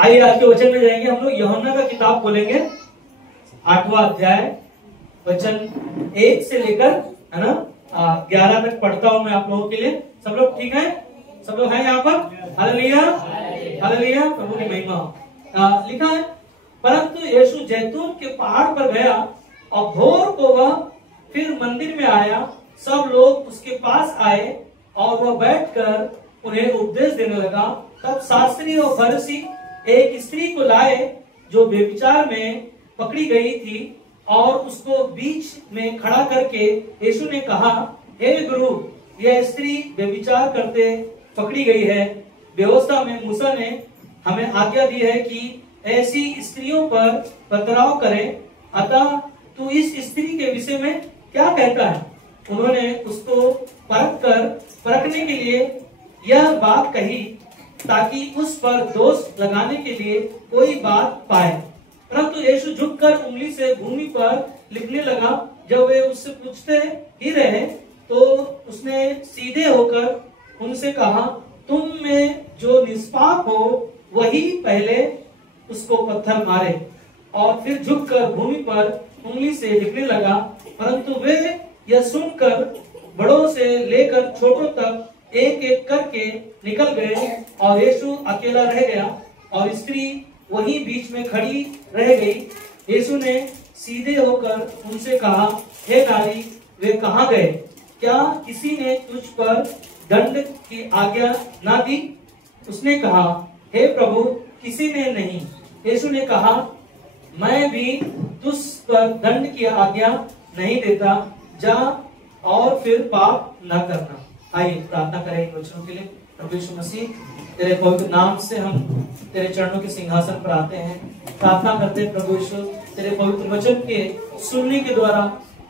आइए आज के वचन में जाएंगे। हम लोग यूहन्ना का किताब खोलेंगे, 8वां अध्याय, वचन 1 से लेकर है ना 11 तक पढ़ता हूं मैं आप लोगों के लिए। सब लोग ठीक है? सब लोग हैं यहाँ पर? हालेलुया, हालेलुया, प्रभु की महिमा हो। लिखा है, परंतु यीशु जैतून के पहाड़ पर गया और भोर को वह फिर मंदिर में आया। सब लोग उसके पास आए और वह बैठकर उन्हें उपदेश देने लगा। तब शास्त्री और फरीसी एक स्त्री को लाए जो व्यभिचार में पकड़ी गई थी और उसको बीच में खड़ा करके यीशु ने कहा, हे गुरु, यह स्त्री व्यभिचार करते पकड़ी गई है। व्यवस्था में मूसा ने हमें आज्ञा दी है कि ऐसी स्त्रियों पर पथराव करें। अतः तू इस स्त्री के विषय में क्या कहता है? उन्होंने उसको परखने के लिए यह बात कही ताकि उस पर दोष लगाने के लिए कोई बात पाए। परंतु यीशु झुककर उंगली से भूमि पर लिखने लगा। जब वे उससे पूछते ही रहे तो उसने सीधे होकर उनसे कहा, तुम में जो निष्पाप हो वही पहले उसको पत्थर मारे। और फिर झुककर भूमि पर उंगली से लिखने लगा। परंतु वे यह सुनकर बड़ों से लेकर छोटों तक एक एक करके निकल गए और यीशु अकेला रह गया और स्त्री वहीं बीच में खड़ी रह गई। यीशु ने सीधे होकर उनसे कहा, हे नारी, वे कहाँ गए? क्या किसी ने तुझ पर दंड की आज्ञा ना दी? उसने कहा, हे प्रभु, किसी ने नहीं। यीशु ने कहा, मैं भी तुझ पर दंड की आज्ञा नहीं देता। जा और फिर पाप न करना। आइए प्रार्थना करें इन वचनों के लिए। प्रभु यीशु मसीह, तेरे पवित्र नाम से हम तेरे चरणों के सिंहासन पर आते हैं। प्रार्थना करते हैं प्रभु यीशु, तेरे पवित्र वचन के सुनने के द्वारा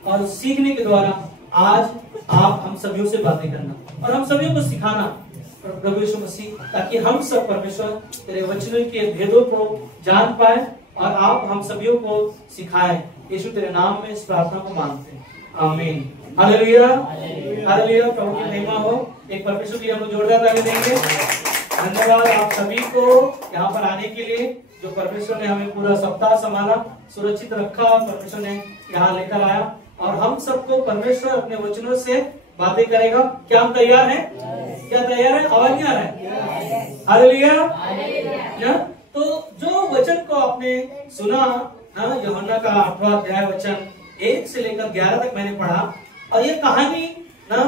और सीखने के द्वारा आज आप हम सभी से बातें करना और हम सभी को सिखाना प्रभु यीशु मसीह, ताकि हम सब परमेश्वर तेरे वचनों के भेदों को जान पाए और आप हम सभी को सिखाएं। यीशु तेरे नाम में इस प्रार्थना को मांगते हैं, आमीन। हालेलुया, हालेलुया, प्रभु की महिमा हो। एक परमेश्वर की हम लोग जोरदार ताली देंगे। धन्यवाद आप सभी को यहाँ पर आने के लिए, जो परमेश्वर ने हमें पूरा सप्ताह संभाला, सुरक्षित रखा, परमेश्वर ने यहाँ लेकर आया और हम सबको परमेश्वर अपने वचनों से बातें करेगा। क्या हम तैयार हैं? क्या तैयार है? आवाज नहीं आ रहा है? हालेलुया। तो जो वचन को आपने सुना, यूहन्ना का 8वां अध्याय वचन 1 से लेकर 11 तक मैंने पढ़ा। और ये कहानी ना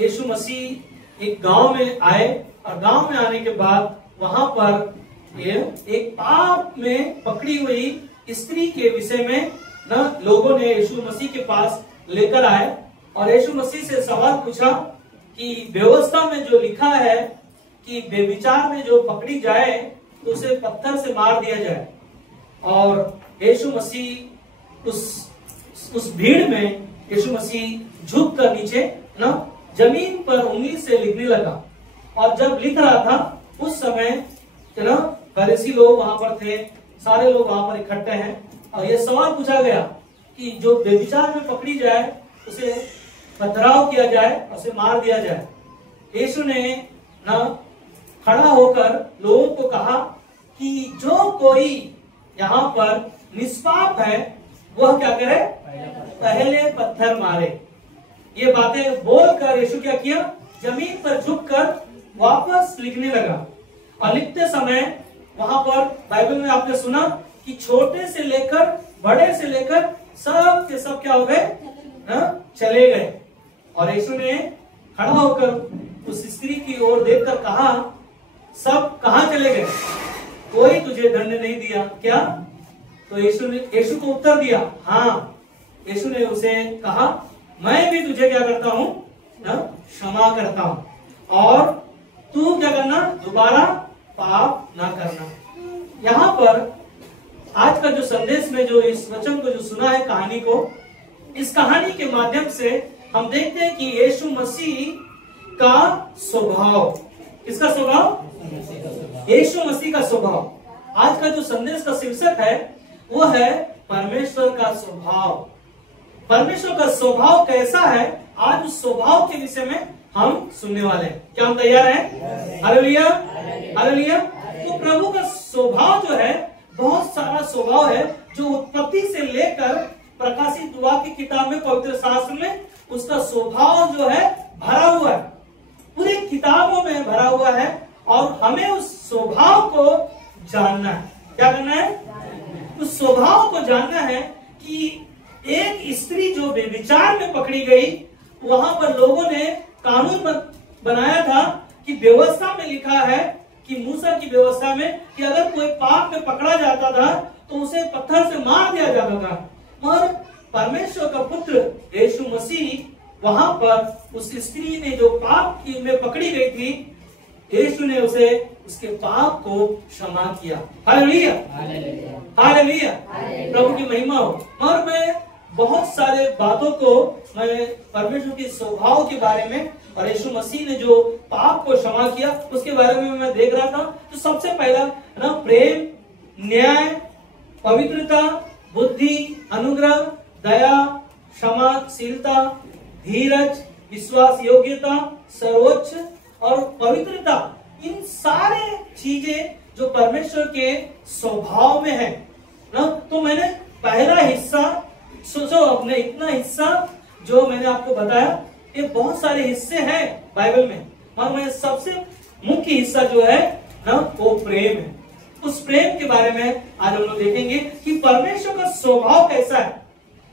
यीशु मसीह एक गांव में आए और गांव में आने के बाद वहां पर एक पाप में पकड़ी हुई स्त्री के विषय में ना लोगों ने यीशु मसीह के पास लेकर आए और यीशु मसीह से सवाल पूछा कि व्यवस्था में जो लिखा है कि व्यभिचार में जो पकड़ी जाए तो उसे पत्थर से मार दिया जाए। और यीशु मसीह उस भीड़ में यीशु मसीह झुक कर नीचे ना जमीन पर उंगली से लिखने लगा। और जब लिख रहा था उस समय ना फरीसी लोग वहां पर थे, सारे लोग वहां पर इकट्ठे हैं और ये सवाल पूछा गया कि जो व्यभिचार में पकड़ी जाए उसे पथराव किया जाए, उसे मार दिया जाए। यीशु ने ना खड़ा होकर लोगों को कहा कि जो कोई यहाँ पर निष्पाप है वह क्या करे? पहले पत्थर मारे। ये बातें बोलकर यीशु क्या किया? जमीन पर झुककर वापस लिखने लगा। और लिखते समय वहां पर बाइबल में आपने सुना कि छोटे से लेकर बड़े से लेकर सब के सब क्या हो गए? चले गए। और यीशु ने खड़ा होकर उस स्त्री की ओर देखकर कहा, सब कहां चले गए? कोई तुझे दंड नहीं दिया क्या? तो यीशु को उत्तर दिया, हाँ। यीशु ने उसे कहा, मैं भी तुझे क्या करता हूं? क्षमा करता हूं और तू क्या करना? दोबारा पाप ना करना। यहाँ पर आज का जो संदेश में जो इस वचन को जो सुना है, कहानी को, इस कहानी के माध्यम से हम देखते हैं कि यीशु मसीह का स्वभाव, किसका स्वभाव? यीशु मसीह का स्वभाव। आज का जो संदेश का शीर्षक है वो है परमेश्वर का स्वभाव। परमेश्वर का स्वभाव कैसा है, आज उस स्वभाव के विषय में हम सुनने वाले हैं। क्या हम तैयार हैं? Hallelujah, hallelujah. तो प्रभु का स्वभाव जो स्वभाव है जो उत्पत्ति से लेकर प्रकाशित हुआ की किताब में, पवित्र शास्त्र में उसका स्वभाव जो है भरा हुआ है, पूरी किताबों में भरा हुआ है। और हमें उस स्वभाव को जानना है। क्या करना है? उस स्वभाव को जानना है कि एक स्त्री जो व्यभिचार में पकड़ी गई, वहां पर लोगों ने कानून बनाया था कि व्यवस्था में लिखा है कि मूसा की व्यवस्था में कि अगर कोई पाप में पकड़ा जाता था तो उसे पत्थर से मार दिया जाता था। और परमेश्वर का पुत्र यीशु मसीह वहां पर उस स्त्री ने जो पाप में पकड़ी गई थी, यीशु ने उसे उसके पाप को क्षमा किया। हालेलुया, हालेलुया, प्रभु की महिमा हो। और मैं बहुत सारे बातों को मैं परमेश्वर के स्वभाव के बारे में और यीशु मसीह ने जो पाप को क्षमा किया उसके बारे में मैं देख रहा था। तो सबसे पहला ना प्रेम, न्याय, पवित्रता, बुद्धि, अनुग्रह, दया, क्षमाशीलता, धीरज, विश्वास योग्यता, सर्वोच्च और पवित्रता, इन सारे चीजें जो परमेश्वर के स्वभाव में है ना। तो मैंने पहला हिस्सा सोचो, अपने इतना हिस्सा जो मैंने आपको बताया, ये बहुत सारे हिस्से हैं बाइबल में, और मैं सबसे मुख्य हिस्सा जो है ना वो प्रेम है। उस प्रेम के बारे में आज हम लोग देखेंगे कि परमेश्वर का स्वभाव कैसा है।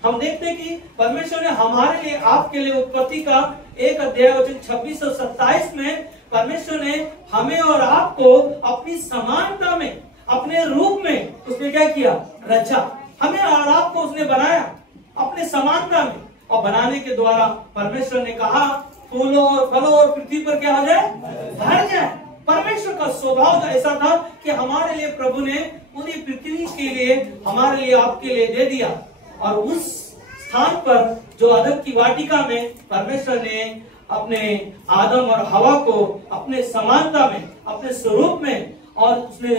हम देखते हैं कि परमेश्वर ने हमारे लिए, आपके लिए उत्पत्ति का 1 अध्याय वचन 26 और 27 में परमेश्वर ने हमें और आपको अपनी समानता में, अपने रूप में उसने क्या किया? रचा। हमें और आपको उसने बनाया अपने समानता में, और बनाने के द्वारा परमेश्वर ने कहा फूलों और फलों और पृथ्वी पर क्या हो जाए? भर जाए। परमेश्वर का स्वभाव ऐसा था कि हमारे लिए प्रभु ने पूरी पृथ्वी के लिए, हमारे लिए, आपके लिए दे दिया। और उस स्थान पर जो अदम की वाटिका में परमेश्वर ने अपने आदम और हवा को अपने समानता में, अपने स्वरूप में, और उसने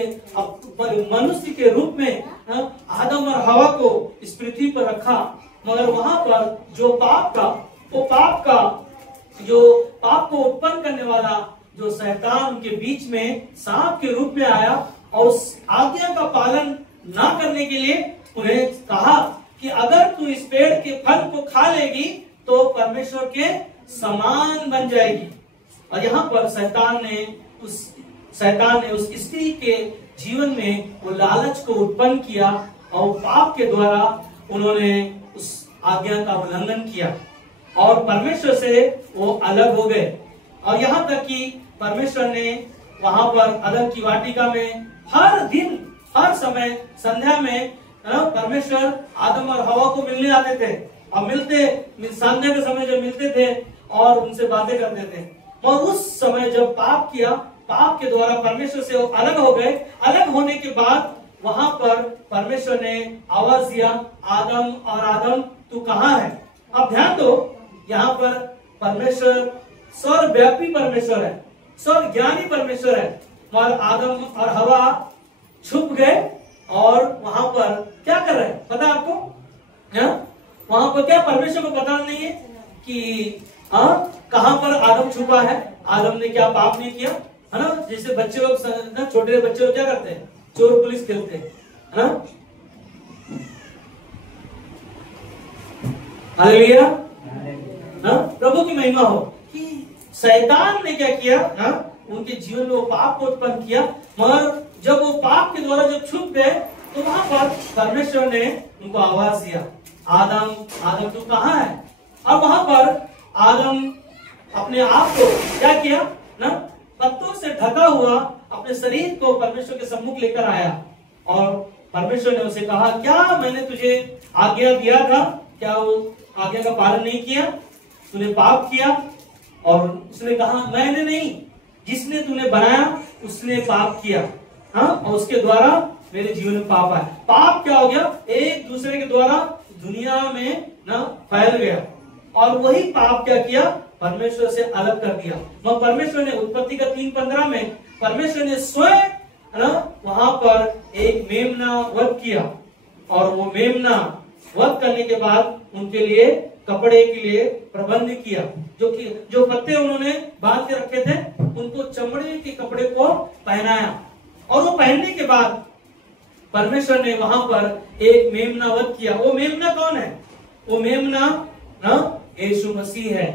मनुष्य के रूप में आदम और हवा को इस पृथ्वी पर रखा। मगर वहां पर जो पाप था, वो पाप को उत्पन्न करने वाला जो शैतान उनके बीच में सांप के रूप में आया, और उस आज्ञा का पालन ना करने के लिए उन्हें कहा कि अगर तू इस पेड़ के फल को खा लेगी तो परमेश्वर के समान बन जाएगी। और यहाँ पर शैतान ने उस स्त्री के जीवन में वो लालच को उत्पन्न किया, और पाप के द्वारा उन्होंने उस आज्ञा का उल्लंघन किया और परमेश्वर से वो अलग हो गए। और यहाँ तक कि परमेश्वर ने वहां पर अदम की वाटिका में हर दिन, हर समय संध्या में परमेश्वर आदम और हवा को मिलने आते थे, और संध्या के समय जब मिलते थे और उनसे बातें करते थे। और उस समय जब पाप किया, पाप के द्वारा परमेश्वर से वो अलग हो गए। अलग होने के बाद वहां पर परमेश्वर ने आवाज दिया, आदम और आदम तू कहाँ है? अब ध्यान दो, यहाँ पर परमेश्वर सर्वव्यापी परमेश्वर है, सर्वज्ञानी परमेश्वर है, और आदम और हवा छुप गए। और वहां पर क्या कर रहे हैं पता है आपको? वहां पर क्या परमेश्वर को पता नहीं है कि कहां पर आदम छुपा है? आदम ने क्या पाप नहीं किया, है ना? जैसे बच्चे लोग, छोटे बच्चे लोग क्या करते हैं? चोर पुलिस खेलते हैं, है ना? हालेलुया, प्रभु की महिमा हो। कि शैतान ने क्या किया? उनके जीवन में वो पाप को उत्पन्न किया, मगर जब वो पाप के द्वारा जब छुप गए तो वहां पर परमेश्वर ने उनको आवाज दिया, आदम, आदम तू कहाँ है? और वहां पर आदम अपने आप को क्या किया ना, पत्तों से ढका हुआ अपने शरीर को परमेश्वर के सम्मुख लेकर आया, और परमेश्वर ने उसे कहा क्या मैंने तुझे आज्ञा दिया था? क्या वो आज्ञा का पालन नहीं किया? तूने पाप किया। और उसने कहा मैंने नहीं, जिसने तूने बनाया उसने पाप किया, और उसके द्वारा मेरे जीवन में पाप आया। पाप क्या हो गया? एक दूसरे के द्वारा दुनिया में ना फैल गया, और वही पाप क्या किया? परमेश्वर से अलग कर दिया। मगर परमेश्वर ने उत्पत्ति का 3:15 में परमेश्वर ने स्वयं ना वहां पर एक मेमना वध किया, और वो मेमना वध करने के बाद उनके लिए कपड़े के लिए प्रबंध किया। जो पत्ते उन्होंने बांध के रखे थे उनको चमड़े के कपड़े को पहनाया, और वो पहनने के बाद परमेश्वर ने वहां पर एक मेमना वध किया। वो मेमना कौन है? वो मेमना यीशु मसीह है।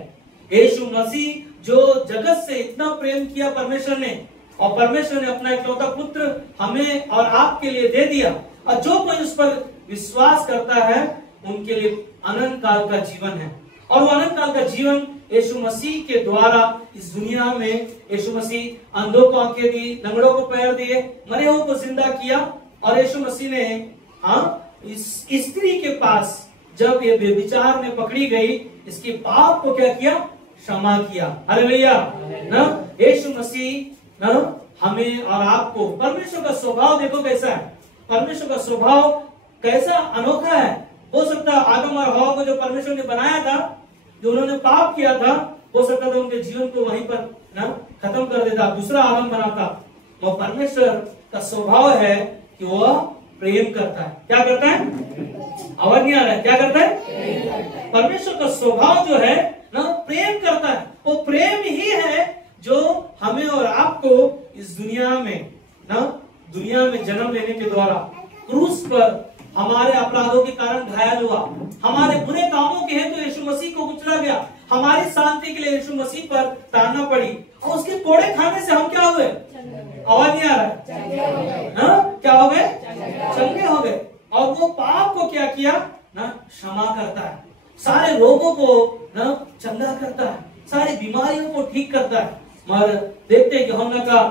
यीशु मसीह जो जगत से इतना प्रेम किया परमेश्वर ने, और परमेश्वर ने अपना इकलौता पुत्र हमें और आपके लिए दे दिया, और जो कोई उस पर विश्वास करता है उनके लिए अनंत काल का जीवन है। और वो अनंत काल का जीवन यीशु मसीह के द्वारा इस दुनिया में यीशु मसीह अंधों को आंखें दी, लंगड़ों को पैर दिए, मरे हुओं को जिंदा किया। और यीशु मसीह ने इस स्त्री के पास जब ये व्यभिचार में पकड़ी गई, इसके पाप को क्या किया? क्षमा किया। हालेलुया। यीशु मसीह हमें और आपको, परमेश्वर का स्वभाव देखो कैसा है। परमेश्वर का स्वभाव कैसा अनोखा है। हो सकता है आदम और हवा को जो परमेश्वर ने बनाया था, जो उन्होंने पाप किया था, हो सकता था उनके जीवन को वहीं पर खत्म कर देता, दूसरा आदम बनाता। वो परमेश्वर का स्वभाव है कि वह प्रेम करता है। क्या करता है? आवाज नहीं आ रहा है? क्या करता है? परमेश्वर का स्वभाव जो है प्रेम करता है। वो प्रेम ही है जो हमें और आपको इस दुनिया में जन्म लेने के द्वारा क्रूस पर हमारे अपराधों के कारण घायल हुआ, हमारे बुरे कामों के हेतु यीशु मसीह को कुचला गया, हमारी शांति के लिए यीशु मसीह पर ताड़ना पड़ी, और उसके कोड़े खाने से हम क्या हुए? आवाज नहीं आ रहा है? क्या हो गए? चंगे हो गए। और वो पाप को क्या किया? क्षमा करता है, सारे रोगों को चंगा करता है, सारी बीमारियों को ठीक करता है। और देखते हैं यूहन्ना का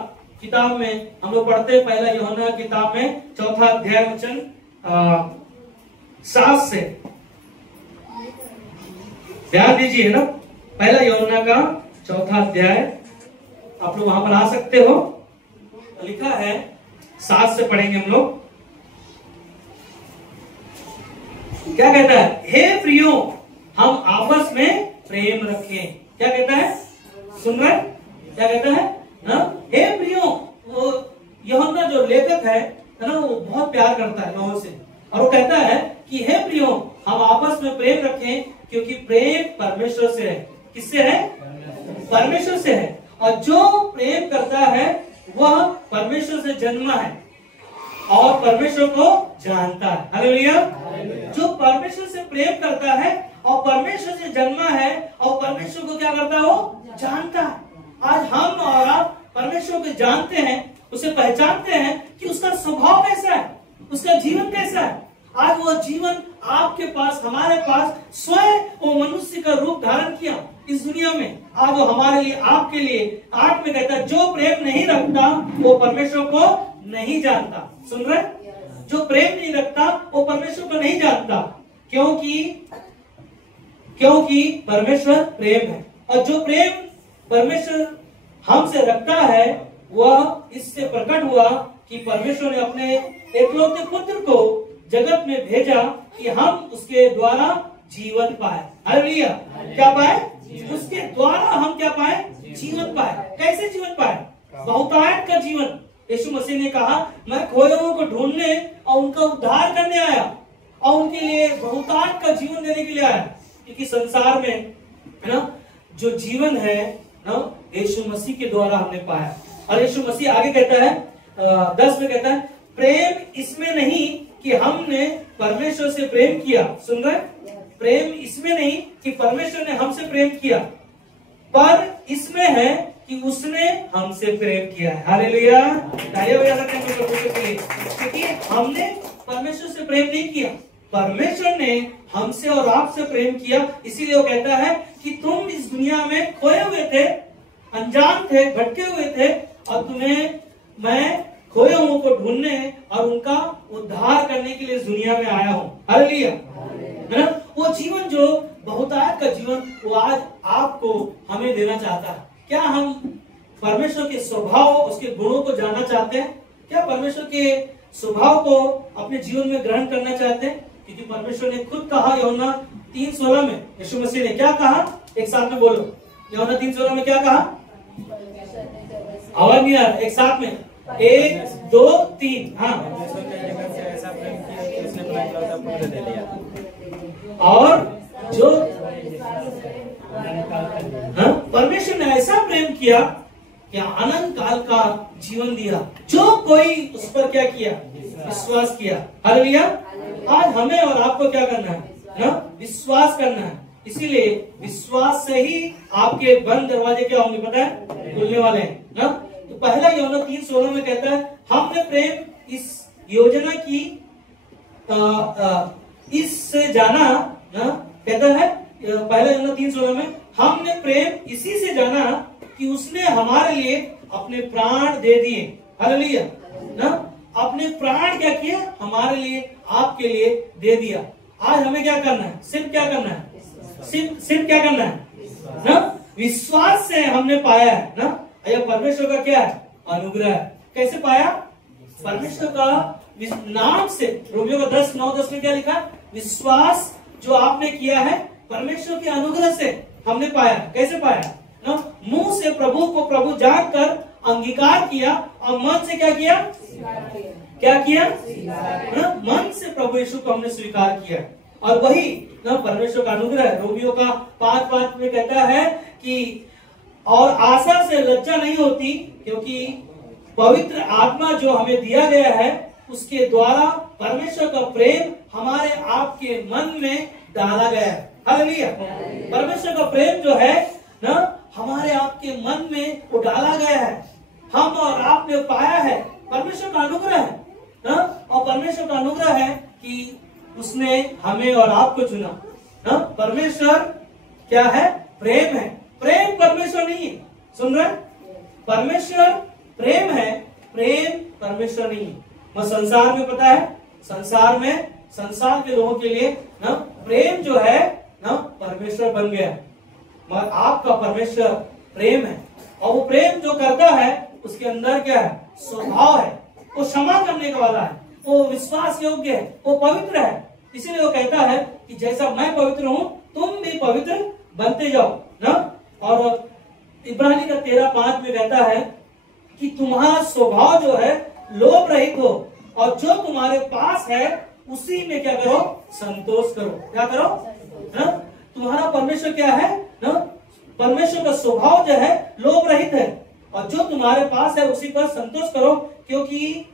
किताब में, हम लोग पढ़ते हैं पहला यूहन्ना किताब में 4 अध्याय वचन 7 से। ध्यान दीजिए ना, पहला यूहन्ना का 4 अध्याय, आप लोग वहां पर आ सकते हो, लिखा है 7 से पढ़ेंगे हम लोग। क्या कहता है? हे प्रियो, हम आपस में प्रेम रखें। क्या कहता है? सुन रहे? क्या कहता है? हे प्रियो, वो यूहन्ना जो लेखक है ना, वो बहुत प्यार करता है लोगों से, और वो कहता है कि हे प्रियो, हम आपस में प्रेम रखें, क्योंकि प्रेम परमेश्वर से है। किससे है? परमेश्वर से है। और जो प्रेम करता है वह परमेश्वर से जन्मा है और परमेश्वर को जानता है। हालेलुया। जो परमेश्वर से प्रेम करता है और परमेश्वर से जन्मा है और परमेश्वर को क्या करता है? वो जानता है। आज हम और आप परमेश्वर को जानते हैं, उसे पहचानते हैं कि उसका स्वभाव कैसा है, उसका जीवन कैसा है। आज वो जीवन आपके पास, हमारे पास स्वयं वो मनुष्य का रूप धारण किया इस दुनिया में। आज वो हमारे लिए, आपके लिए 8 में कहता है, जो प्रेम नहीं रखता वो परमेश्वर को नहीं जानता। सुन रहे? जो प्रेम नहीं रखता वो परमेश्वर को नहीं जानता, क्योंकि परमेश्वर प्रेम है। और जो प्रेम परमेश्वर हमसे रखता है वह इससे प्रकट हुआ कि परमेश्वर ने अपने एकलौते पुत्र को जगत में भेजा कि हम उसके द्वारा जीवन पाए। हालेलुया। क्या पाए? उसके द्वारा हम क्या पाए? जीवन पाए। कैसे जीवन पाए? बहुतायत का जीवन। यीशु मसीह ने कहा, मैं खोए हुओं को ढूंढने और उनका उद्धार करने आया, और उनके लिए बहुतायत का जीवन देने के लिए आया। क्योंकि संसार में है ना, जो जीवन है ना, यीशु मसीह के द्वारा हमने पाया। और यीशु मसीह आगे कहता है 10 में कहता है, प्रेम इसमें नहीं कि हमने परमेश्वर से प्रेम किया। सुन रहे? प्रेम इसमें नहीं कि परमेश्वर ने हमसे प्रेम किया, पर इसमें है कि उसने हमसे प्रेम किया है। हालेलुया। तालियां बजा सकते हैं प्रभु के लिए, क्योंकि हमने परमेश्वर से प्रेम नहीं किया, परमेश्वर ने हमसे और आपसे प्रेम किया। इसीलिए वो कहता है कि तुम इस दुनिया में खोए हुए थे, अनजान थे, भटके हुए थे, और तुम्हें मैं खोए हुओं को ढूंढने और उनका उद्धार करने के लिए इस दुनिया में आया हूं। हालेलुया। है ना? वो जीवन जो बहुतायत का जीवन, वो आज आपको हमें देना चाहता है। क्या हम परमेश्वर के स्वभाव, उसके गुणों को जानना चाहते हैं? क्या परमेश्वर के स्वभाव को अपने जीवन में ग्रहण करना चाहते हैं? क्योंकि परमेश्वर ने खुद कहा यूहन्ना 3:16 में, यीशु मसीह ने क्या कहा? एक साथ में बोलो, यूहन्ना 3:16 में क्या कहा? आवाज नहीं आ रहा, एक साथ में, 1 2 3। हाँ। और जो परमेश्वर ने ऐसा प्रेम किया क्या अनंत काल का जीवन दिया, जो कोई उस पर क्या किया, विश्वास किया। हालेलुया। आज हमें और आपको क्या करना है ना, विश्वास करना है। इसीलिए विश्वास से ही आपके बंद दरवाजे क्या होंगे पता है, खुलने वाले हैं ना। तो पहला यूहन्ना 3:16 में कहता है, हमने प्रेम इस योजना की इससे जाना ना, कहता है पहला यूहन्ना 3:16 में, हमने प्रेम इसी से जाना कि उसने हमारे लिए अपने प्राण दे दिए। हालेलुया ना, अपने प्राण क्या किए, हमारे लिए, आपके लिए दे दिया। आज हमें क्या करना है, सिर्फ क्या करना है, सिर्फ क्या करना है ना, विश्वास से हमने पाया है ना। यह परमेश्वर का क्या है, अनुग्रह है। कैसे पाया, परमेश्वर का नाम से। रोमियो का 10:9-10 में क्या लिखा, विश्वास जो आपने किया है परमेश्वर के अनुग्रह से हमने पाया। कैसे पाया ना, मुंह से प्रभु को प्रभु जानकर अंगीकार किया और मन से क्या किया, क्या किया ना, मन से प्रभु यीशु को हमने स्वीकार किया। और वही ना परमेश्वर का अनुग्रह। रोमियो का 5:5 में कहता है कि और आशा से लज्जा नहीं होती, क्योंकि पवित्र आत्मा जो हमें दिया गया है उसके द्वारा परमेश्वर का प्रेम हमारे आपके मन में डाला गया है। हालेलुया। परमेश्वर का प्रेम जो है ना हमारे आपके मन में वो डाला गया है, हम और आपने पाया है। परमेश्वर का अनुग्रह है ना, और परमेश्वर का अनुग्रह है कि उसने हमें और आपको चुना ना। परमेश्वर क्या है, प्रेम है। प्रेम परमेश्वर नहीं है, सुन रहे, परमेश्वर प्रेम है, प्रेम परमेश्वर नहीं है। मगर संसार में पता है, संसार के लोगों के लिए ना प्रेम जो है ना परमेश्वर बन गया, मगर आपका परमेश्वर प्रेम है। और वो प्रेम जो करता है उसके अंदर क्या है, स्वभाव है, वो क्षमा करने का वाला है, वो विश्वास योग्य है, वो पवित्र है। इसीलिए वो कहता है कि जैसा मैं पवित्र हूँ तुम भी पवित्र बनते जाओ ना। और इब्रानी का 13:5 में कहता है कि तुम्हारा स्वभाव जो है लोभ रहित हो, और जो तुम्हारे पास है उसी में क्या करो, संतोष करो। क्या करो ना, तुम्हारा परमेश्वर क्या है ना, परमेश्वर का स्वभाव जो है लोभ रहित है, और जो तुम्हारे पास है उसी पर संतोष करो, क्योंकि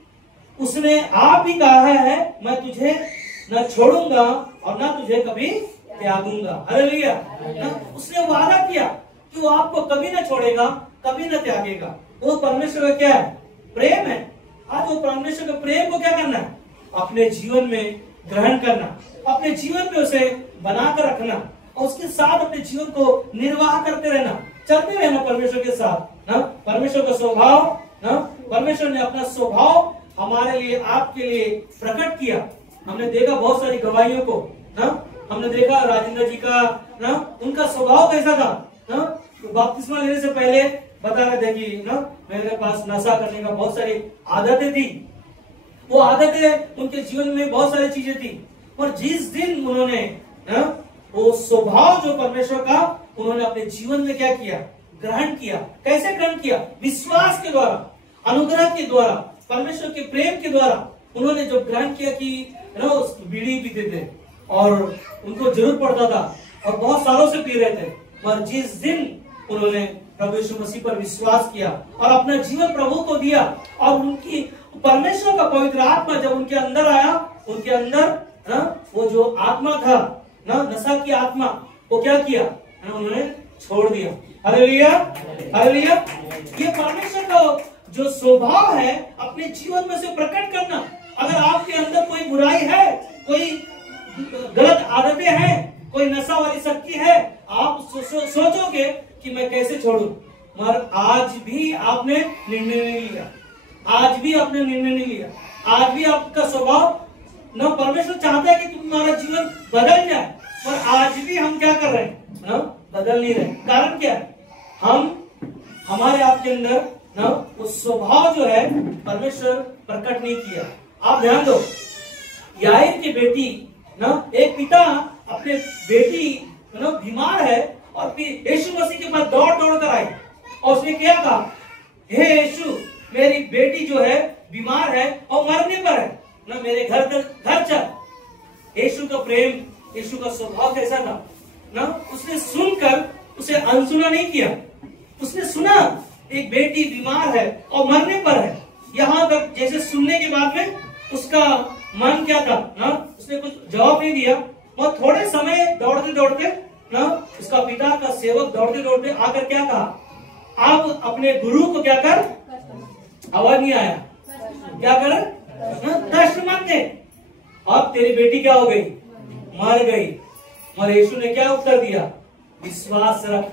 उसने आप ही कहा है मैं तुझे न छोड़ूंगा और न तुझे कभी त्यागूंगा। हालेलुया। उसने वादा किया कि वो आपको कभी न छोड़ेगा, कभी न त्यागेगा। वो परमेश्वर का क्या है, प्रेम है। आज वो परमेश्वर के प्रेम को क्या करना है, अपने जीवन में ग्रहण करना, अपने जीवन में उसे बनाकर रखना, और उसके साथ अपने जीवन को निर्वाह करते रहना, चलते रहना परमेश्वर के साथ ना। परमेश्वर का स्वभाव ना, परमेश्वर ने अपना स्वभाव हमारे लिए, आपके लिए प्रकट किया। हमने देखा बहुत सारी गवाहियों को ना, हमने देखा राजेंद्र जी का ना, उनका स्वभाव कैसा था ना, तो बपतिस्मा लेने से पहले बता रहे थे कि ना मेरे पास नशा करने का बहुत सारी आदतें थी। वो आदतें उनके जीवन में बहुत सारी चीजें थी, पर जिस दिन उन्होंने ना वो स्वभाव जो परमेश्वर का उन्होंने अपने जीवन में क्या किया, ग्रहण किया। कैसे ग्रहण किया, विश्वास के द्वारा, अनुग्रह के द्वारा, परमेश्वर के प्रेम के द्वारा उन्होंने जो ग्रहण किया कि बीड़ी पीते थे और उनको जरूरत पड़ता था और बहुत सालों से पी रहे थे, पर जिस दिन उन्होंने प्रभु यीशु मसीह पर विश्वास किया और अपना जीवन प्रभु को दिया, और उनकी परमेश्वर का पवित्र आत्मा जब उनके अंदर आया, उनके अंदर ना वो जो आत्मा था ना, नशा की आत्मा, वो क्या किया, उन्होंने छोड़ दिया। Hallelujah, hallelujah. ये परमेश्वर का जो स्वभाव है अपने जीवन में से प्रकट करना। अगर आपके अंदर कोई बुराई है, कोई गलत आदतें हैं, कोई नशा वाली शक्ति है, आप सोचोगे कि मैं कैसे छोड़ूं, मगर आज भी आपने निर्णय नहीं लिया, आज भी आपने निर्णय नहीं लिया, आज भी आपका स्वभाव न, परमेश्वर चाहता है कि तुम्हारा जीवन बदल जाए, पर आज भी हम क्या कर रहे हैं ना, बदल नहीं रहे। कारण क्या है, हमारे आपके अंदर ना वो स्वभाव जो है परमेश्वर प्रकट नहीं किया। आप ध्यान दो, याईर की बेटी ना, एक पिता अपने बेटी ना बीमार है और फिर यीशु मसीह के पास दौड़ दौड़ कर आई और उसने क्या कहा, हे यीशु मेरी बेटी जो है बीमार है और मरने पर है ना, मेरे घर चल। यीशु का प्रेम, यीशु का स्वभाव कैसा था ना, उसने सुनकर उसे अनसुना नहीं किया, उसने सुना एक बेटी बीमार है और मरने पर है, यहाँ तक जैसे सुनने के बाद में उसका मन क्या था ना, उसने कुछ जवाब नहीं दिया। और थोड़े समय दौड़ते दौड़ते ना उसका पिता का सेवक दौड़ते दौड़ते आकर क्या कहा, आप अपने गुरु को क्या कर, आवाज नहीं आया, क्या कर, कष्ट मत दे, अब तेरी बेटी क्या हो गई, मर गई। और यीशु ने क्या उत्तर दिया, विश्वास रख।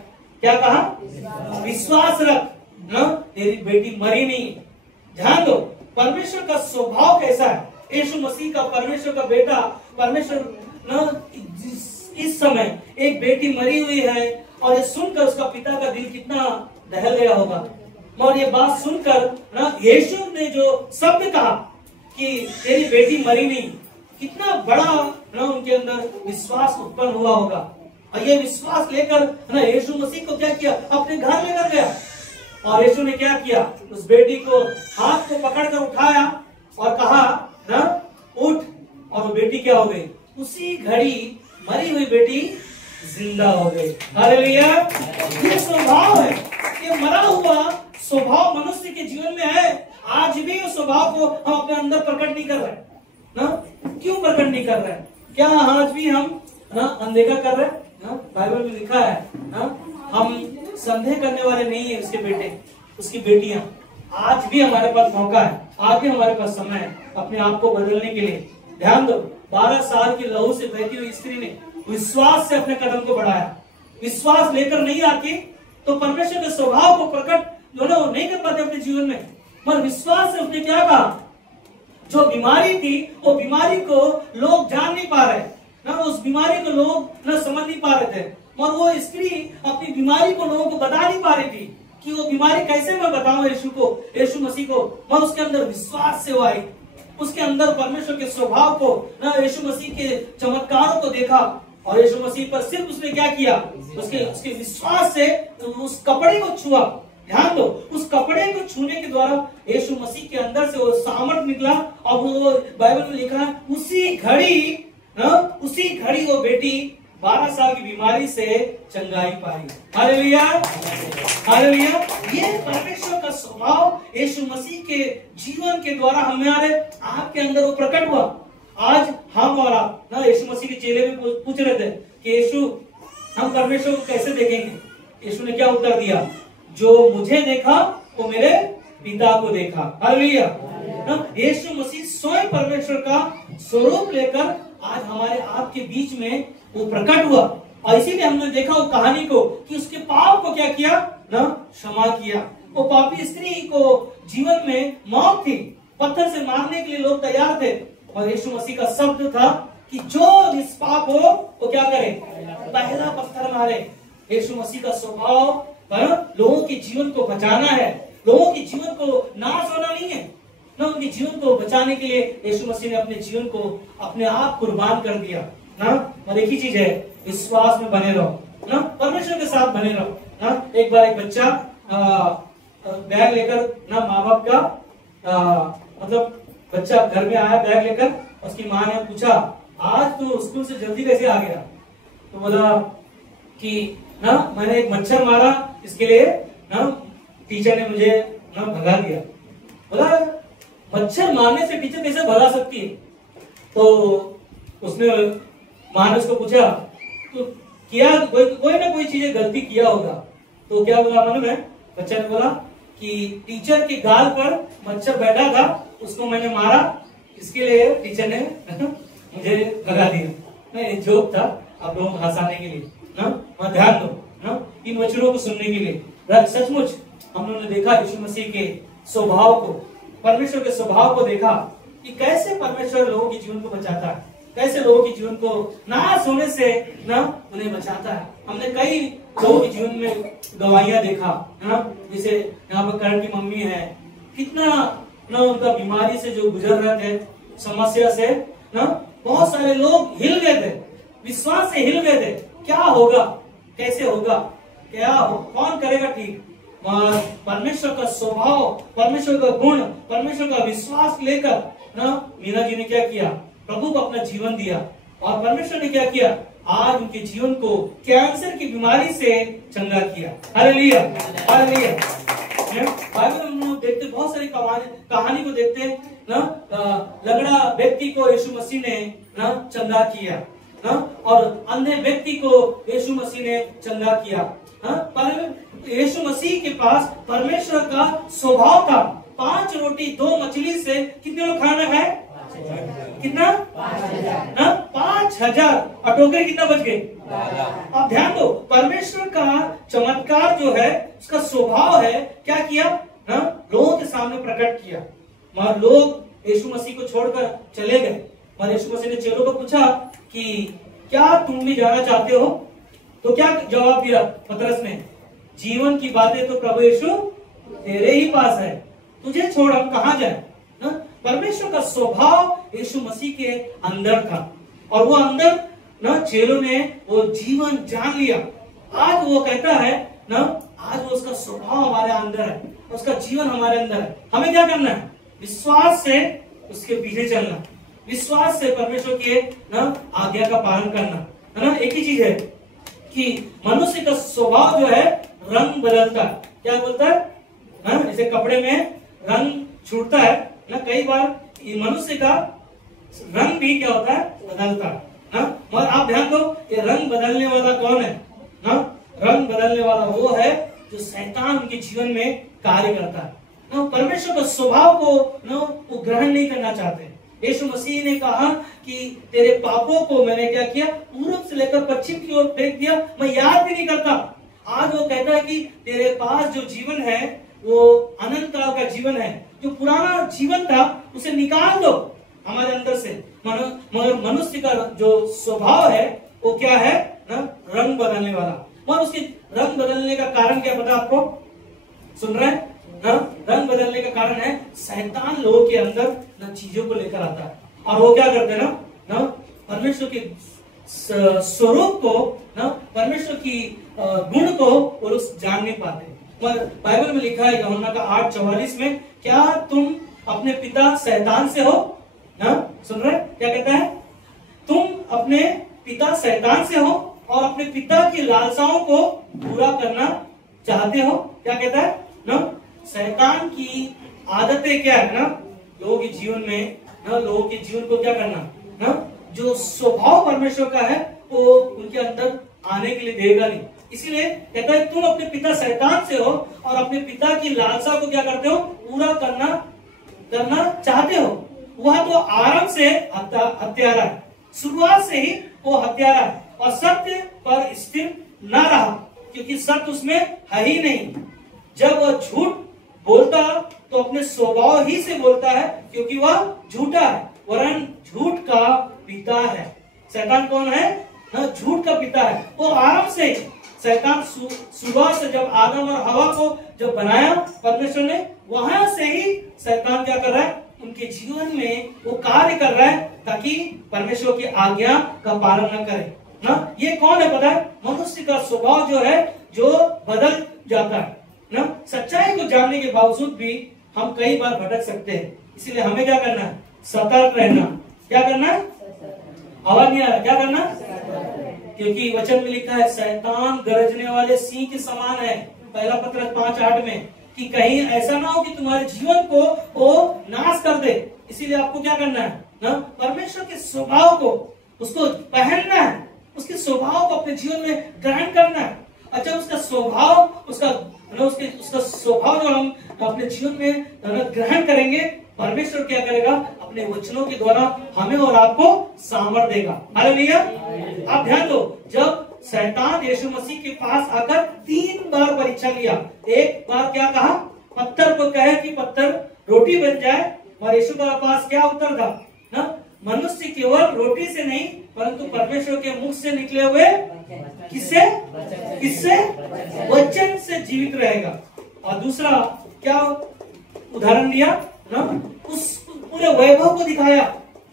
क्या कहा, विश्वास रख ना, तेरी बेटी मरी नहीं। ध्यान दो परमेश्वर का स्वभाव कैसा है। यीशु मसीह का, परमेश्वर का बेटा, परमेश्वर ना इस समय एक बेटी मरी हुई है और ये सुनकर उसका पिता का दिल कितना दहल गया होगा। और ये बात सुनकर ना यीशु ने जो शब्द कहा कि तेरी बेटी मरी नहीं, कितना बड़ा ना उनके अंदर विश्वास उत्पन्न हुआ होगा। और ये विश्वास लेकर ना यीशु मसीह को क्या किया, अपने घर लेकर गया। और यीशु ने क्या किया, उस बेटी को हाथ को पकड़कर उठाया और कहा ना उठ, और वो बेटी क्या हो गई, उसी घड़ी मरी हुई बेटी जिंदा हो गई। हालेलुया। ये स्वभाव है, ये मरा हुआ स्वभाव मनुष्य के जीवन में है। आज भी उस स्वभाव को हम अपने अंदर प्रकट नहीं कर रहे ना। क्यों प्रकट नहीं कर रहे हैं? क्या आज भी हम ना अनदेखा कर रहे हैं ना? बाइबल में लिखा है ना, हम संदेह करने वाले नहीं है उसके बेटे, उसकी बेटियां। आज भी हमारे पास मौका है, आज भी हमारे पास समय है अपने आप को बदलने के लिए। ध्यान दो, 12 साल की लहू से बहती हुई स्त्री ने विश्वास से अपने कदम को बढ़ाया। विश्वास लेकर नहीं आती तो परमेश्वर के स्वभाव को प्रकट दोनों नहीं कर पाते अपने जीवन में। पर विश्वास से उसने क्या कहा, जो बीमारी थी वो बीमारी को लोग जान नहीं पा रहे ना, उस बीमारी को लोग ना समझ नहीं पा रहे थे। और वो स्त्री अपनी बीमारी को लोगों को बता नहीं पा रही थी कि वो बीमारी कैसे मैं बताऊं यीशु को, यीशु मसीह को। और उसके अंदर विश्वास से वो आई, उसके अंदर परमेश्वर के स्वभाव को ना, यीशु मसीह के चमत्कारों को देखा। और यीशु मसीह पर सिर्फ उसने क्या किया, उसके विश्वास से उस कपड़े को छुआ। ध्यान दो, उस कपड़े को छूने के द्वारा यीशु मसीह के अंदर से वो सामर्थ निकला। और वो बाइबल में लिखा है उसी घड़ी वो बेटी 12 साल की बीमारी से चंगाई पाई। Hallelujah, hallelujah. ये परमेश्वर का स्वभाव यीशु मसीह के जीवन के द्वारा हमारे आपके अंदर वो प्रकट हुआ। आज हम और आप ना यीशु मसीह के चेले भी पूछ रहे थे कि यीशु हम परमेश्वर को कैसे देखेंगे। यीशु ने क्या उत्तर दिया, जो मुझे देखा वो मेरे पिता को देखा। हालेलुया। यीशु मसीह स्वयं परमेश्वर का स्वरूप लेकर आज हमारे आपके बीच में वो प्रकट हुआ। और इसीलिए हमने देखा वो कहानी को कि उसके पाप को क्या किया ना, क्षमा किया। वो पापी स्त्री को जीवन में मौत थी, पत्थर से मारने के लिए लोग तैयार थे। और यीशु मसीह का शब्द था कि जो निष्पाप हो वो क्या करे, पहला पत्थर मारे। यीशु मसीह का स्वभाव पर लोगों के जीवन को बचाना है, लोगों के जीवन को नाश होना नहीं है ना। उनके जीवन को बचाने के लिए यीशु मसीह ने अपने जीवन को अपने आप कुर्बान कर दिया ना। और एक ही चीज है, विश्वास में बने रहो ना, परमेश्वर के साथ बने रहो ना। एक बार एक बच्चा बैग लेकर ना, माँ बाप का मतलब बच्चा घर में आया बैग लेकर, उसकी माँ ने पूछा आज तो स्कूल से जल्दी कैसे आ गया। तो बोला कि ना मैंने एक मच्छर मारा, इसके लिए ना टीचर ने मुझे ना भगा दिया। बोला मच्छर मारने से टीचर कैसे भगा सकती है। तो उसने, माँ ने उसको पूछा तो किया कोई ना कोई चीजें गलती किया होगा। तो क्या बोला मालूम है, बच्चा ने बोला कि टीचर के गाल पर मच्छर बैठा था, उसको मैंने मारा, इसके लिए टीचर ने मुझे भगा दिया। ये जोक था आप लोगों को हंसाने के लिए ना। और ध्यान दो ना इन वचनों को सुनने के लिए। सचमुच हम लोगों ने देखा यीशु मसीह के स्वभाव को, परमेश्वर के स्वभाव को देखा कि कैसे परमेश्वर लोगों के जीवन को बचाता है, कैसे लोगों के जीवन को नाश होने से ना उन्हें बचाता है। हमने कई लोगों के जीवन में गवाहियां देखा ना, जैसे यहाँ पर करण की मम्मी है, कितना ना उनका बीमारी से जो गुजर रहे थे, समस्या से ना, बहुत सारे लोग हिल गए थे, विश्वास से हिल गए थे। क्या होगा, कैसे होगा, क्या हो, कौन करेगा ठीक। परमेश्वर का स्वभाव, परमेश्वर का गुण, परमेश्वर का विश्वास लेकर ना मीना जी ने क्या किया, प्रभु को अपना जीवन दिया। और परमेश्वर ने क्या किया, आज उनके जीवन को कैंसर की बीमारी से चंगा किया। Hallelujah, hallelujah. बाइबल में हम लोग देखते बहुत सारी कहानी को देखते हैं ना। लंगड़ा व्यक्ति को यीशु मसीह ने ना चंगा किया ना, और अंधे व्यक्ति को यीशु मसीह ने चंगा किया। पर यीशु मसीह के पास परमेश्वर का स्वभाव था। 5 रोटी 2 मछली से कितने लोग खाना खाए? कितना? 5,000। और टोकरे कितना बच गए? अब ध्यान दो, परमेश्वर का चमत्कार जो है उसका स्वभाव है, क्या किया ना, लोगों के सामने प्रकट किया। मगर लोग यीशु मसीह को छोड़कर चले गए। मगर यीशु मसीह ने चेलों को पूछा कि क्या तुम भी जाना चाहते हो? तो क्या जवाब दिया पतरस ने? जीवन की बातें तो प्रभु यीशु तेरे ही पास है, तुझे छोड़ हम कहां जाए। परमेश्वर का स्वभाव यीशु मसीह के अंदर था, और वो अंदर ना चेलों ने वो जीवन जान लिया। आज वो कहता है ना, आज वो उसका स्वभाव हमारे अंदर है, उसका जीवन हमारे अंदर है। हमें क्या करना है? विश्वास से उसके पीछे चलना, विश्वास से परमेश्वर के ना आज्ञा का पालन करना, है ना। एक ही चीज है कि मनुष्य का स्वभाव जो है रंग बदलता है। क्या बोलता है ना, जैसे कपड़े में रंग छूटता है ना, कई बार मनुष्य का रंग भी क्या होता है, बदलता है ना। और आप ध्यान दो, ये रंग बदलने वाला कौन है ना? रंग बदलने वाला वो है जो शैतान उनके जीवन में कार्य करता है ना। परमेश्वर का स्वभाव को ना वो ग्रहण नहीं करना चाहते। यीशु मसीह ने कहा कि तेरे पापों को मैंने क्या किया, पूरब से लेकर पश्चिम की ओर फेंक दिया, मैं याद भी नहीं करता। आज वो कहता है कि तेरे पास जो जीवन है वो अनंत काल का जीवन है, जो पुराना जीवन था उसे निकाल दो हमारे अंदर से। मगर मनुष्य का जो स्वभाव है वो क्या है ना, रंग बदलने वाला। और उसके रंग बदलने का कारण क्या पता आपको? सुन रहे हैं ना? रंग बदलने का कारण है शैतान लोगों के अंदर ना चीजों को लेकर आता है, और वो क्या करते हैं ना परमेश्वर के स्वरूप को ना, परमेश्वर की गुण को वो लोग जान नहीं पाते। पर बाइबल में लिखा है यूहन्ना का 8:44 में, क्या तुम अपने पिता शैतान से हो ना? सुन रहे? क्या कहता है? तुम अपने पिता शैतान से हो और अपने पिता की लालसाओं को पूरा करना चाहते हो। क्या कहता है ना? शैतान की आदतें क्या है ना, लोगों के जीवन में ना, लोगों के जीवन को क्या करना ना, जो स्वभाव परमेश्वर का है वो उनके अंदर आने के लिए देगा नहीं। इसीलिए कहता है तुम अपने पिता शैतान से हो और अपने पिता की लालसा को क्या करते हो, पूरा करना चाहते हो। वह तो आरंभ से हत्यारा है, शुरुआत से ही वो हत्यारा है, और सत्य पर स्थिर न रहा, क्योंकि सत्य उसमें है ही नहीं। जब वह झूठ बोलता तो अपने स्वभाव ही से बोलता है, क्योंकि वह झूठा है, वरन झूठ का पिता है। शैतान कौन है ना? झूठ का पिता है। वो आरंभ से शैतान सुबह से जब आदम और हवा को जब बनाया परमेश्वर ने, वहां से ही शैतान क्या कर रहा है, उनके जीवन में वो कार्य कर रहा है ताकि परमेश्वर की आज्ञा का पालन न करे ना। ये कौन है पता है? मनुष्य का स्वभाव जो है, जो बदल जाता है ना। सच्चाई को जानने के बावजूद भी हम कई बार भटक सकते हैं, इसीलिए हमें क्या करना है? सतर्क रहना। क्या करना है? आवाज नहीं आ रहा? क्या करना? क्योंकि वचन में लिखा है शैतान गरजने वाले सिंह के समान है, पहला पत्रस 5:8 में, कि कहीं ऐसा ना हो कि तुम्हारे जीवन को वो नाश कर दे। इसीलिए आपको क्या करना है ना, परमेश्वर के स्वभाव को उसको पहनना है, उसके स्वभाव को अपने जीवन में ग्रहण करना है। अच्छा, उसका स्वभाव उसका स्वभाव जो हम अपने जीवन में ग्रहण करेंगे, परमेश्वर क्या करेगा? अपने वचनों के द्वारा हमें और आपको सामर्थ देगा। हालेलुया। आप ध्यान दो, जब शैतान यीशु मसीह के पास आकर 3 बार परीक्षा लिया। एक बार क्या कहा? पत्थर को कहे कि पत्थर रोटी बन जाए, और यीशु के पास क्या उत्तर था ना? मनुष्य केवल रोटी से नहीं परंतु परमेश्वर के मुख से निकले हुए किससे वचन से जीवित रहेगा। और दूसरा क्या उदाहरण दिया ना? उस पूरे वैभव को दिखाया,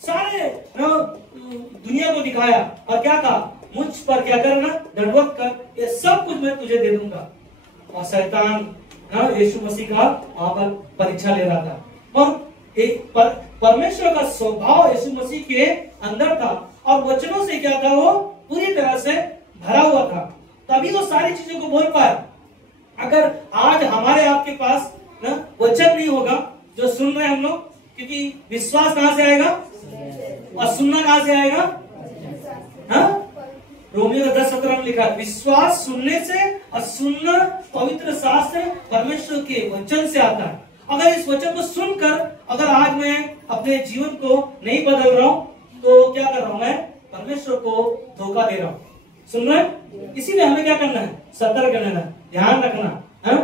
सारे ना दुनिया को दिखाया, और क्या कहा? मुझ पर क्या करना? दंडवत कर, ये सब कुछ मैं तुझे दे दूंगा। और शैतान ना यीशु मसीह का वहां पर परीक्षा ले रहा था, और परमेश्वर का स्वभाव यीशु मसीह के अंदर था, और वचनों से क्या था? वो पूरी तरह से भरा हुआ था, तभी वो सारी चीजों को बोल पाया। अगर आज हमारे आपके पास ना वचन नहीं होगा जो सुन रहे हैं हम लोग, क्योंकि विश्वास कहां से आएगा और सुनना कहां से आएगा? हाँ, रोमियो 10:17 में लिखा है विश्वास सुनने से और सुनना पवित्र शास्त्र परमेश्वर के वचन से आता है। अगर इस वचन को सुनकर अगर आज मैं अपने जीवन को नहीं बदल रहा हूं तो क्या कर रहा हूं? मैं परमेश्वर को धोखा दे रहा हूं। सुन रहे हैं? इसीलिए हमें क्या करना है? सतर्क रहना, ध्यान रखना है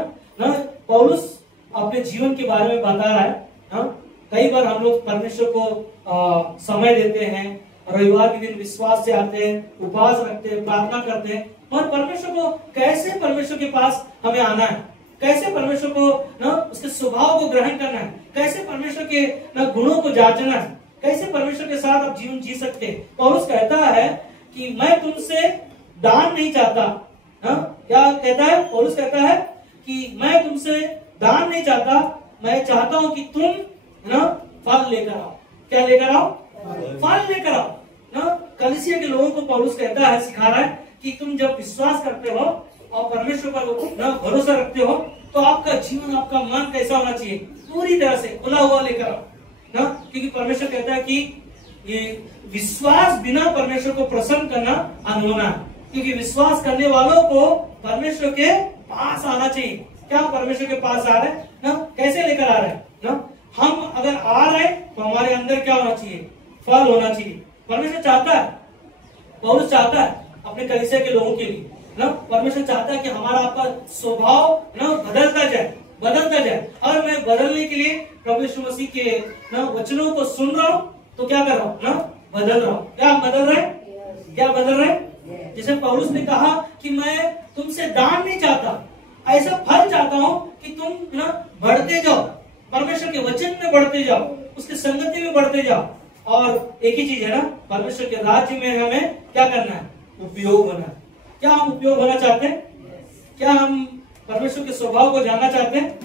ना। पौलुस अपने जीवन के बारे में बता रहा है। हाँ? कई बार हम लोग परमेश्वर को समय देते हैं, रविवार के दिन विश्वास से आते हैं, उपवास रखते हैं, प्रार्थना करते हैं, और परमेश्वर को कैसे परमेश्वर के पास हमें आना है, कैसे परमेश्वर को ना उसके स्वभाव को ग्रहण करना है, कैसे परमेश्वर के ना गुणों को जांचना है, कैसे परमेश्वर के साथ आप जीवन जी सकते हैं। पौलुस कहता है कि मैं तुमसे दान नहीं चाहता। हाँ? क्या कहता है? पौलुस कहता है कि मैं तुमसे दान नहीं चाहता, मैं चाहता हूं कि तुम ना फल लेकर आओ। क्या लेकर आओ? फल लेकर आओ ना। कलीसिया के लोगों को पौलुस कहता है, सिखा रहा है कि तुम जब विश्वास करते हो और परमेश्वर पर ना भरोसा रखते हो तो आपका जीवन, आपका मन कैसा होना चाहिए? पूरी तरह से खुला हुआ लेकर आओ ना। क्योंकि परमेश्वर कहता है कि ये विश्वास बिना परमेश्वर को प्रसन्न करना अनहोना है। क्योंकि विश्वास करने वालों को परमेश्वर के पास आना चाहिए। क्या परमेश्वर के पास आ रहे हैं ना? कैसे लेकर आ रहे हैं ना? हम अगर आ रहे हैं तो हमारे अंदर क्या होना चाहिए? फल होना चाहिए। परमेश्वर चाहता है, पौलुस चाहता है अपने कलीसिया के लोगों के लिए ना, परमेश्वर चाहता है कि हमारा आपका स्वभाव ना बदलता जाए। और मैं बदलने के लिए प्रभु यीशु मसीह के ना वचनों को सुन रहा हूँ तो क्या कर रहा हूँ ना? बदल रहा हूँ। क्या बदल रहे हैं? क्या बदल रहे हैं? जैसे पौलुस ने कहा कि मैं तुमसे दान नहीं चाहता, ऐसा फल चाहता हूँ कि तुम ना बढ़ते जाओ, परमेश्वर के वचन में बढ़ते जाओ, उसकी संगति में बढ़ते जाओ। और एक ही चीज है ना, परमेश्वर के राज्य में हमें क्या करना है? उपयोग होना है। क्या हम उपयोग होना चाहते हैं? क्या हम परमेश्वर के स्वभाव को जानना चाहते हैं?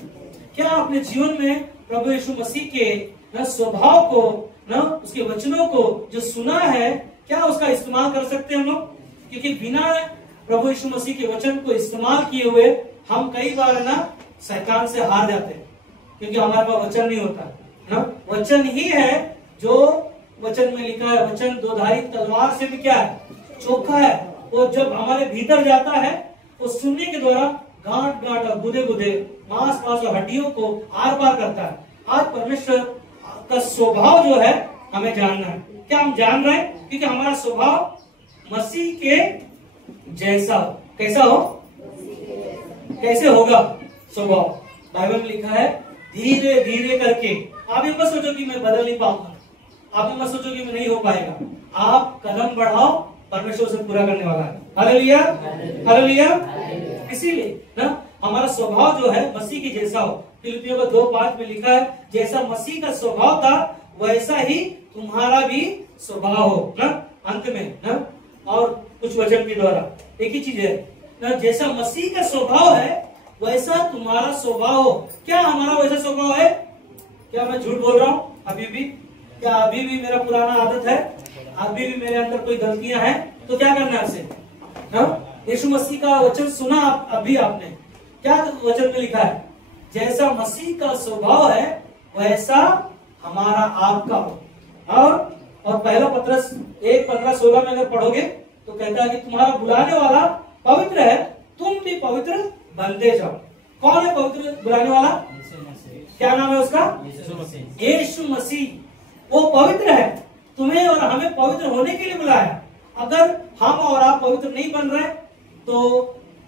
क्या अपने जीवन में प्रभु यीशु मसीह के ना स्वभाव को ना, उसके वचनों को जो सुना है, क्या उसका इस्तेमाल कर सकते हैं हम लोग? क्योंकि बिना प्रभु यीशु मसीह के वचन को इस्तेमाल किए हुए हम कई बार ना शैतान से हार जाते हैं, क्योंकि हमारे पास वचन नहीं होता ना। वचन ही है जो वचन में लिखा है, वचन दोधारी तलवार से भी क्या है? चोखा है। वो जब हमारे भीतर जाता है वो सुनने के द्वारा गांठ और गुदे मांस और हड्डियों को आर पार करता है। आज परमेश्वर का स्वभाव जो है हमें जानना है। क्या हम जान रहे हैं? क्योंकि हमारा स्वभाव मसीह के जैसा हो। कैसा हो? कैसे होगा स्वभाव? बाइबल में लिखा है धीरे धीरे करके। आप ये मत सोचो कि मैं बदल नहीं पाऊंगा, आप ये मत सोचो कि मैं नहीं हो पाएगा। आप कदम बढ़ाओ, परमेश्वर से पूरा करने वाला है। Hallelujah, hallelujah. इसीलिए ना हमारा स्वभाव जो है मसीह के जैसा हो। फिलिपियों का 2:5 में लिखा है जैसा मसीह का स्वभाव था वैसा ही तुम्हारा भी स्वभाव हो ना। अंत में ना और कुछ वचन के द्वारा एक ही चीज है ना, जैसा मसीह का स्वभाव है वैसा तुम्हारा स्वभाव हो। क्या हमारा वैसा स्वभाव है? क्या मैं झूठ बोल रहा हूँ अभी भी? क्या अभी भी मेरा पुराना आदत है? अभी भी मेरे अंदर कोई गलतियां हैं? तो क्या करना है उसे? यीशु मसीह का वचन सुना अभी आपने, क्या वचन में लिखा है? जैसा मसीह का स्वभाव है वैसा हमारा आपका हो। और पहला पत्रस 1:15-16 में अगर पढ़ोगे तो कहता है कि तुम्हारा बुलाने वाला पवित्र है, तुम भी पवित्र बनते जाओ। कौन है पवित्र बुलाने वाला? क्या नाम है उसका? यीशु मसीह। वो पवित्र है, तुम्हें और हमें पवित्र होने के लिए बुलाया। अगर हम और आप पवित्र नहीं बन रहे तो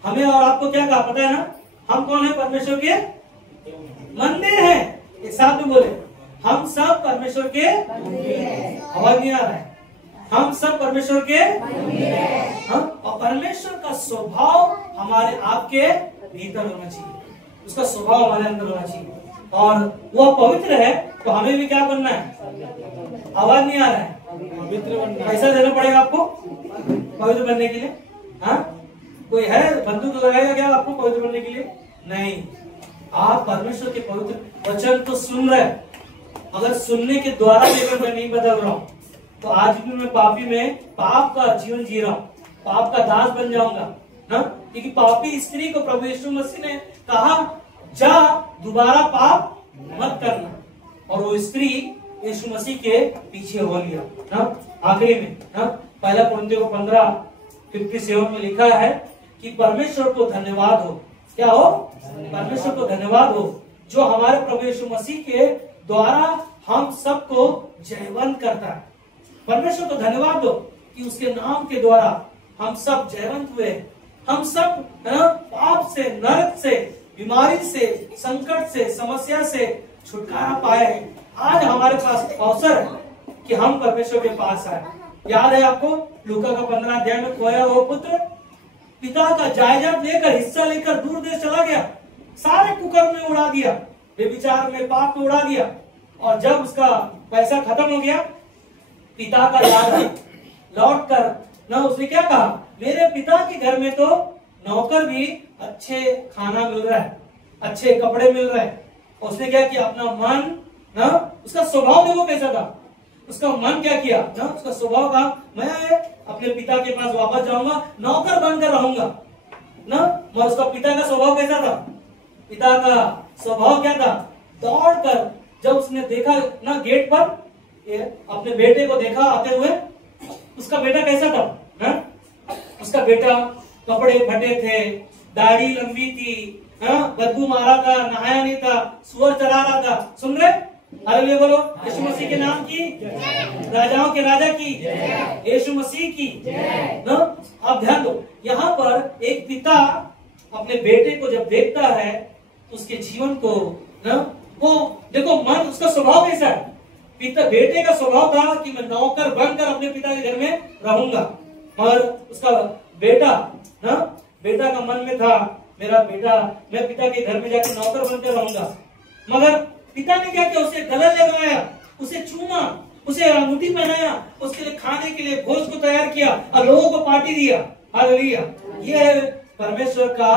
हमें और आपको क्या कहा पता है ना? हम कौन है? परमेश्वर के मंदिर हैं। एक साथ में बोले, हम सब परमेश्वर के आवाज नहीं आ रहा है? हम सब परमेश्वर के और परमेश्वर का स्वभाव हमारे आपके भीतर होना चाहिए, उसका स्वभाव हमारे अंदर होना चाहिए। और वह पवित्र है तो हमें भी क्या बनना है? आवाज नहीं आ रहा है? पवित्र बनना। पैसा देना पड़ेगा आपको पवित्र बनने के लिए? हाँ, कोई है बंदूक लगाएगा क्या आपको पवित्र बनने के लिए? नहीं। आप परमेश्वर के पवित्र वचन तो सुन रहे। अगर सुनने के द्वारा भी अगर मैं नहीं बदल रहा हूँ तो आज भी मैं पापी में पाप का जीवन जी रहा हूँ, पाप का दास बन जाऊंगा। ना, क्योंकि पापी स्त्री को प्रभु यीशु मसीह ने कहा जा दोबारा पाप मत करना, और वो स्त्री यीशु मसीह के पीछे हो लिया ना। आखिरी में ना पहला कुरिन्थियों 15:57 में लिखा है कि परमेश्वर को धन्यवाद हो। क्या हो? परमेश्वर को धन्यवाद हो जो हमारे प्रभु यीशु मसीह के द्वारा हम सबको जयवंत करता है। परमेश्वर को धन्यवाद दो कि उसके नाम के द्वारा हम सब जयवंत हुए। हम सब पाप से, नरक से, बीमारी से, संकट से, समस्या से छुटकारा पाए हैं। आज हमारे पास अवसर है कि हम परमेश्वर के पास आए। याद है आपको लूका का 15 अध्याय में खोया वो पुत्र पिता का जायदाद लेकर, हिस्सा लेकर दूर देश चला गया, सारे कुकर्म में उड़ा दिया, व्यभिचार में, पाप में उड़ा दिया, और जब उसका पैसा खत्म हो गया पिता का याद लौट कर ना उसने क्या कहा, मेरे पिता के घर में तो नौकर भी अच्छे खाना मिल रहा है, अच्छे कपड़े मिल रहे हैं। उसने क्या किया, अपना मन ना, उसका स्वभाव देखो कैसा था, उसका मन क्या किया ना, उसका स्वभाव का मैं अपने पिता के पास वापस जाऊंगा, नौकर बनकर रहूंगा ना। और उसका पिता का स्वभाव कैसा था, पिता का स्वभाव क्या था, दौड़कर जब उसने देखा ना गेट पर अपने बेटे को देखा आते हुए, उसका बेटा कैसा था ना, उसका बेटा कपड़े फटे थे, दाढ़ी लंबी थी, बदबू मारा था, नहाया नहीं था, सुअर चरा रहा था। सुन रहे? हालेलुया बोलो, यीशु मसीह के नाम की, राजाओं के राजा की, यीशु मसीह की ना। आप ध्यान दो, यहाँ पर एक पिता अपने बेटे को जब देखता है उसके जीवन को ना, वो देखो मन, उसका स्वभाव कैसा है। पिता बेटे का स्वभाव था कि मैं नौकर बनकर अपने पिता के घर में रहूंगा, और उसका बेटा ना, बेटा का मन में था मेरा बेटा, मैं पिता के घर में जाकर नौकर बनकर रहूंगा। मगर पिता ने क्या किया, उसे गले लगवाया, उसे चूमा, उसे अंगूठी पहनाया, उसके लिए खाने के लिए भोज को तैयार किया और लोगों को पार्टी दिया। हालेलुया। ये है परमेश्वर का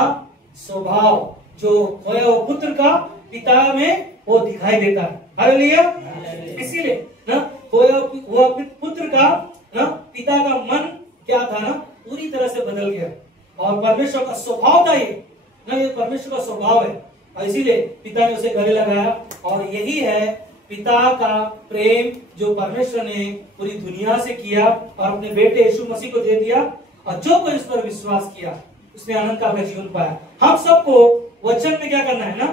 स्वभाव, जो खोया हुआ पुत्र का पिता में वो दिखाई देता है। हालेलुया। इसीलिए ना खोया हुआ पुत्र का ना पिता का मन क्या था ना, पूरी तरह से बदल गया, और परमेश्वर का स्वभाव था ये ना, ये परमेश्वर का स्वभाव है, और इसीलिए पिता ने उसे गले लगाया। और यही है पिता का प्रेम जो परमेश्वर ने पूरी दुनिया से किया और अपने बेटे यीशु मसीह को दे दिया, और जो कोई इस पर विश्वास किया उसने अनंत काल का जीवन पाया। हम सबको वचन में क्या करना है ना,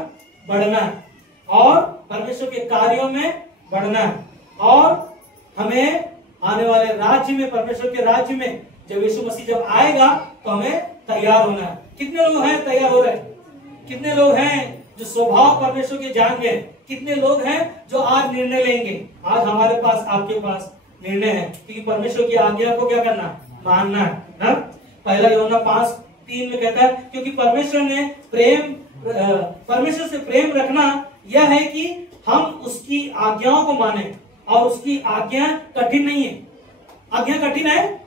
बढ़ना है, और परमेश्वर के कार्यों में बढ़ना है, और हमें आने वाले राज्य में, परमेश्वर के राज्य में जब यीशु मसीह जब आएगा तो हमें तैयार होना है। कितने लोग हैं तैयार हो रहे हैं? कितने लोग हैं जो स्वभाव परमेश्वर के जान गए? कितने लोग हैं जो आज निर्णय लेंगे? आज हमारे पास, आपके पास निर्णय है, क्योंकि परमेश्वर की आज्ञा को क्या करना, मानना है ना। पहला यूहन्ना 5:3 में कहता है, क्योंकि परमेश्वर से प्रेम रखना यह है कि हम उसकी आज्ञाओं को माने, और उसकी आज्ञा कठिन नहीं है। आज्ञा कठिन है?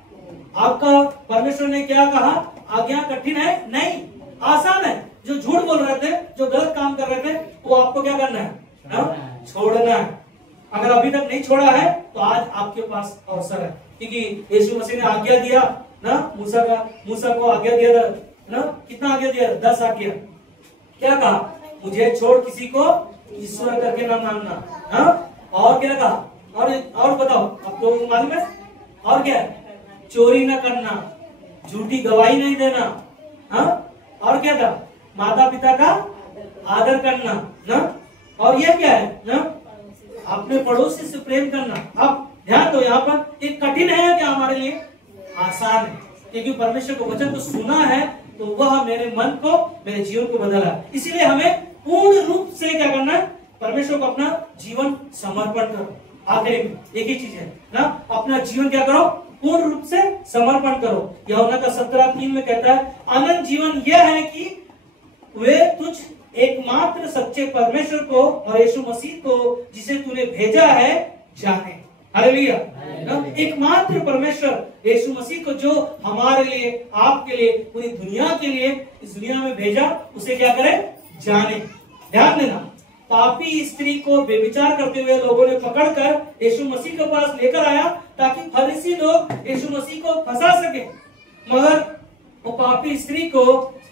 आपका परमेश्वर ने क्या कहा, आज्ञा कठिन है? नहीं, आसान है। जो झूठ बोल रहे थे, जो गलत काम कर रहे थे, वो आपको क्या करना है ना, छोड़ना है। अगर अभी तक नहीं छोड़ा है तो आज आपके पास अवसर है, क्योंकि यीशु मसीह ने आज्ञा दिया ना, मूसा को आज्ञा दिया था ना, कितना आज्ञा दिया? 10 आज्ञा। क्या कहा? मुझे छोड़ किसी को ईश्वर करके ना मानना, हाँ? और क्या कहा? और बताओ, आपको मालूम है? और क्या है? चोरी ना करना, झूठी गवाही नहीं देना, हाँ? और क्या था? माता पिता का आदर करना ना। और ये क्या है ना, अपने पड़ोसी से प्रेम करना। अब ध्यान दो, यहाँ पर एक कठिन है क्या हमारे लिए? आसान है, क्योंकि परमेश्वर को वचन को सुना है तो वह मेरे मन को, मेरे जीवन को बदला। इसीलिए हमें पूर्ण रूप से क्या करना है, परमेश्वर को अपना जीवन समर्पण करो। आखिरी में एक ही चीज है ना, अपना जीवन क्या करो, पूर्ण रूप से समर्पण करो। यूहन्ना का 17:3 में कहता है, अनंत जीवन यह है कि वे तुझ एकमात्र सच्चे परमेश्वर को और यीशु मसीह को जिसे तूने भेजा है जाने। हालेलुया। एकमात्र परमेश्वर यीशु मसीह को जो हमारे लिए, आपके लिए, पूरी दुनिया के लिए इस दुनिया में भेजा, उसे क्या करें, जाने। ध्यान देना, पापी स्त्री को व्यभिचार करते हुए लोगों ने पकड़कर यीशु मसीह के पास लेकर आया ताकि फरीसी लोग यीशु मसीह को फंसा सके। मगर वो पापी स्त्री को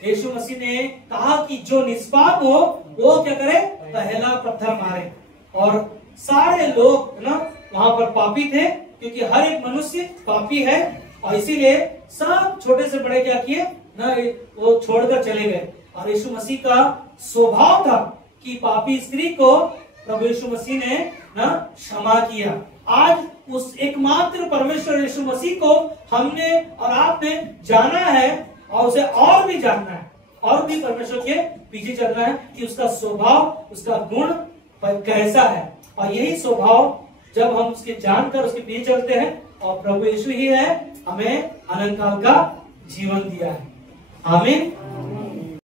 यीशु मसीह ने कहा कि जो निष्पाप हो वो क्या करे, पहला पत्थर मारे। और सारे लोग ना वहां पर पापी थे, क्योंकि हर एक मनुष्य पापी है, और इसीलिए सब छोटे से बड़े क्या किए ना, वो छोड़कर चले गए। और यीशु मसीह का स्वभाव था कि पापी स्त्री को प्रभु यीशु मसीह ने ना क्षमा किया। आज उस एकमात्र परमेश्वर यीशु मसीह को हमने और आपने जाना है, और उसे और भी जानना है, और भी परमेश्वर के पीछे चलना है कि उसका स्वभाव, उसका गुण कैसा है। और यही स्वभाव जब हम उसके जानकर उसके पीछे चलते हैं, और प्रभु यीशु ही है हमें अनंत काल का जीवन दिया है। आमीन।